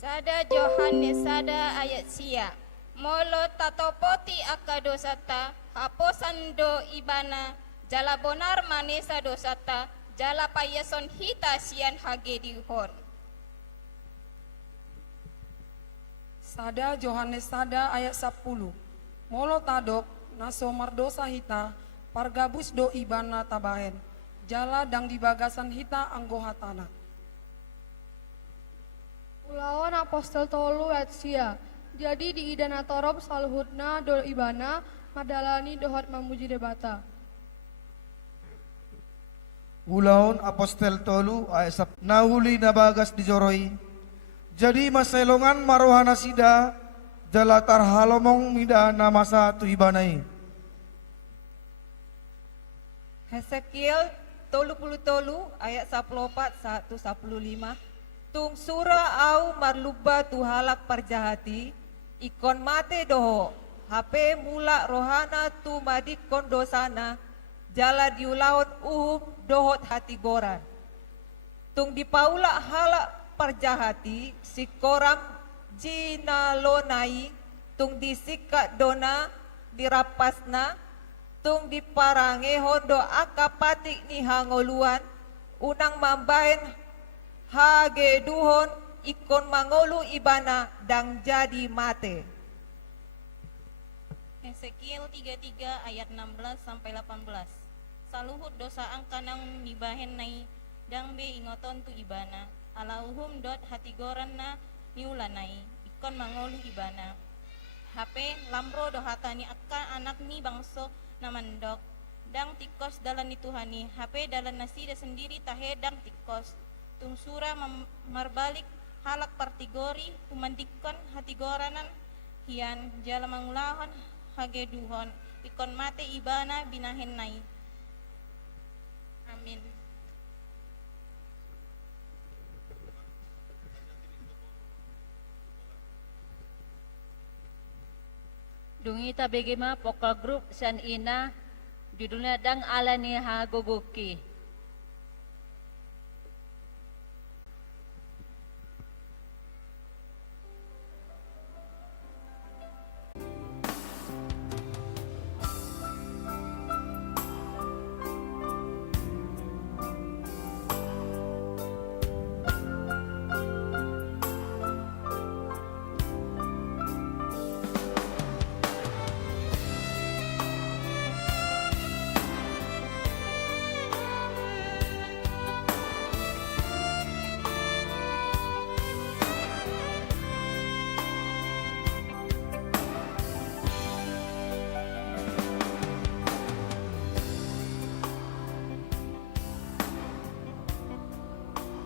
Sada Johannes sada ayat sia. Molo tatopoti aka dosata, haposan do ibana, jala bonar manesa dosata, jala payason hita sian hagedihon. Sada Johannes sada ayat 10. Molo tadok naso mardosa hita pargabus do ibana tabahen. Jala dang di bagasan hita anggohatana. Ulawan apostol tolu sia. Jadi di idana torob saluhutna do ibana madalani dohot mamuji debata. Ulaon apostel tolu ayat nahuli nabagas dijoroi. Jadi maselongan marohana sida jalatar halomong mida namasa tu ibanai. Hesekiel 33 ayat 14 1-15. Tung sura au marluba tu halak parjahati ikon mate doho hape mula rohana tu madikon dosana jala diulaut dohot hati goran. Tung dipaula halak parjahati si koram jinalonai tung disika dona dirapasna tung diparange hondo akapatik ni hangoluan unang mambahen hage duhon ikon mangolu ibana dang jadi mate. Hesekiel 33 ayat 16 sampai 18. Saluhut dosa angkanang nibahen nai dang be ingoton tu ibana. Alauhum dot hati goranna niulanai ikon mangolu ibana. Hape lamro do hatani akka anak ni bangso namandok. Dang tikos dalan ni Tuhani. Hape dalan nasida sendiri tahe dang tikos. Tung sura marbalik halak partigori tumandikon hati goranan hian jala mangulahon hageduhon ikon mate ibana binahen nai. Amin. Dungita begema pokol grup san ina judulnya dang alani ha gogoki.